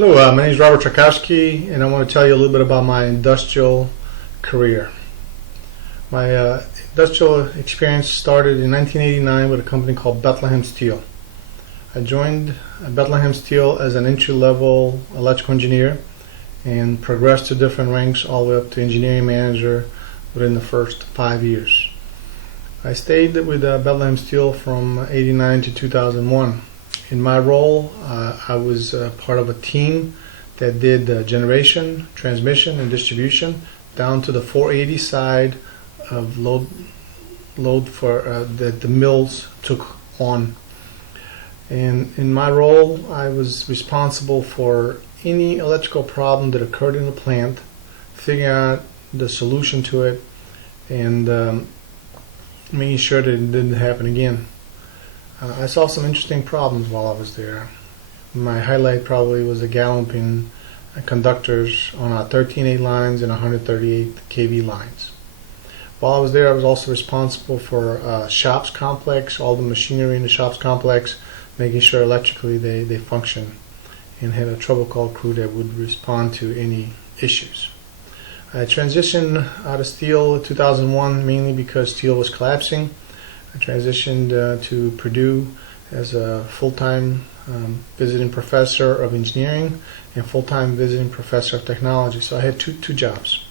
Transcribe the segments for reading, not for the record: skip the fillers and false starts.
Hello, my name is Robert Tchaikovsky, and I want to tell you a little bit about my industrial career. My industrial experience started in 1989 with a company called Bethlehem Steel. I joined Bethlehem Steel as an entry-level electrical engineer and progressed to different ranks all the way up to engineering manager within the first 5 years. I stayed with Bethlehem Steel from 89 to 2001. In my role, I was part of a team that did generation, transmission, and distribution down to the 480 side of load for that the mills took on. And in my role, I was responsible for any electrical problem that occurred in the plant, figuring out the solution to it, and making sure that it didn't happen again. I saw some interesting problems while I was there. My highlight probably was the galloping conductors on our 13A lines and 138 kV lines. While I was there, I was also responsible for shops complex, all the machinery in the shops complex, making sure electrically they function, and had a trouble call crew that would respond to any issues. I transitioned out of steel in 2001 mainly because steel was collapsing. I transitioned to Purdue as a full-time visiting professor of engineering and full-time visiting professor of technology. So I had two jobs.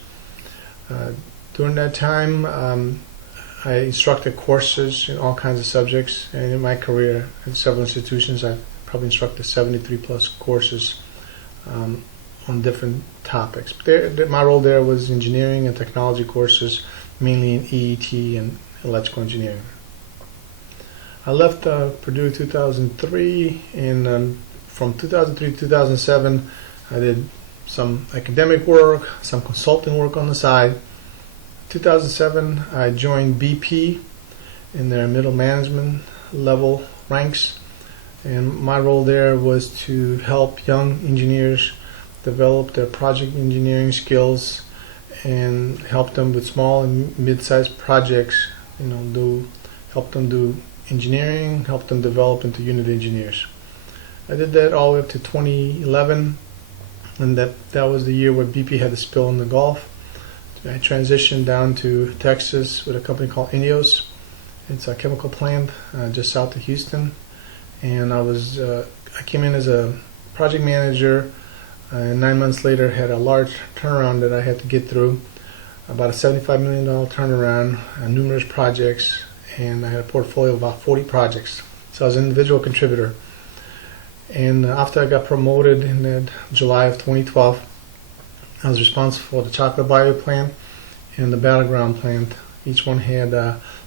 During that time, I instructed courses in all kinds of subjects, and in my career at several institutions, I've probably instructed 73 plus courses on different topics. But my role there was engineering and technology courses, mainly in EET and electrical engineering. I left Purdue in 2003, and from 2003 to 2007, I did some academic work, some consulting work on the side. 2007, I joined BP in their middle management level ranks, and my role there was to help young engineers develop their project engineering skills and help them with small and mid-sized projects. Help them do engineering, help them develop into unit engineers. I did that all the way up to 2011, and that was the year where BP had the spill in the Gulf. I transitioned down to Texas with a company called INEOS. It's a chemical plant just south of Houston, and I came in as a project manager, and 9 months later had a large turnaround that I had to get through, about a $75 million turnaround, numerous projects, and I had a portfolio of about 40 projects. So I was an individual contributor. And after I got promoted in July of 2012, I was responsible for the chocolate bio plant and the battleground plant. Each one had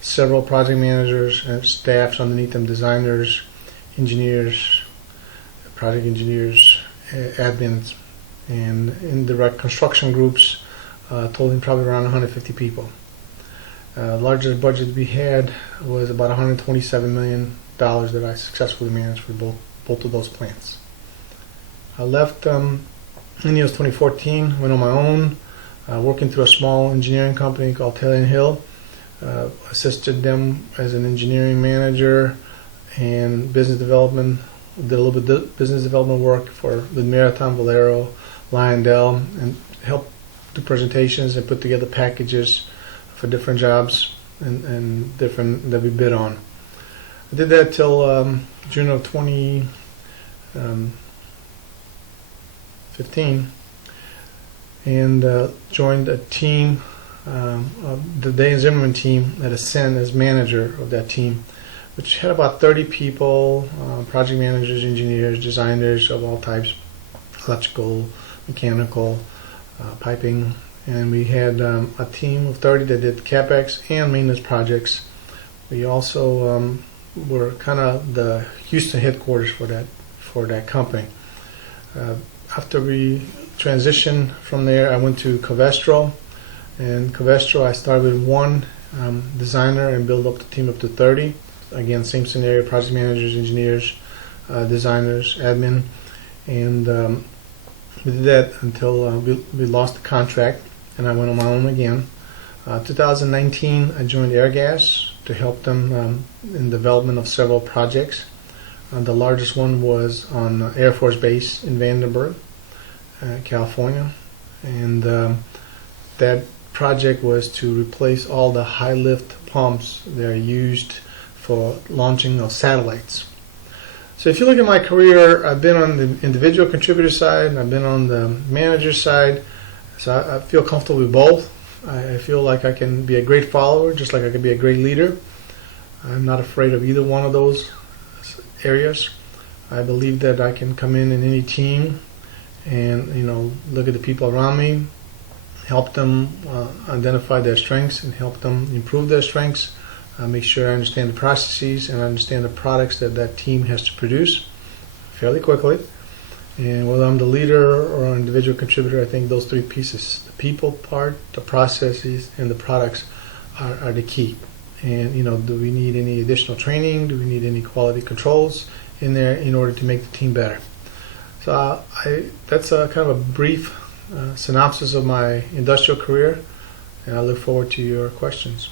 several project managers and staffs underneath them, designers, engineers, project engineers, admins, and indirect construction groups, totaling probably around 150 people. Largest budget we had was about $127 million that I successfully managed for both of those plants. I left INEOS 2014, went on my own, working through a small engineering company called Taylor & Hill. Assisted them as an engineering manager and business development. Did a little bit of business development work with Marathon, Valero, Lyondell, and helped do presentations and put together packages for different jobs and different that we bid on. I did that till June of 2015, and joined a team, the Day Zimmerman team at Ascend as manager of that team, which had about 30 people, project managers, engineers, designers of all types, electrical, mechanical, piping. And we had a team of 30 that did CapEx and maintenance projects. We also were kind of the Houston headquarters for that company. After we transitioned from there, I went to Covestro. And Covestro, I started with one designer and built up the team up to 30. Again, same scenario: project managers, engineers, designers, admin, and we did that until we lost the contract, and I went on my own again. 2019, I joined Airgas to help them in development of several projects. The largest one was on Air Force Base in Vandenberg, California, and that project was to replace all the high lift pumps that are used for launching of satellites. So if you look at my career, I've been on the individual contributor side and I've been on the manager side, so I feel comfortable with both. I feel like I can be a great follower just like I can be a great leader. I'm not afraid of either one of those areas. I believe that I can come in any team and look at the people around me, help them identify their strengths and help them improve their strengths. Make sure I understand the processes and understand the products that that team has to produce fairly quickly. And whether I'm the leader or an individual contributor, I think those three pieces, the people part, the processes, and the products are the key. And do we need any additional training? Do we need any quality controls in there in order to make the team better? So that's a kind of a brief synopsis of my industrial career, and I look forward to your questions.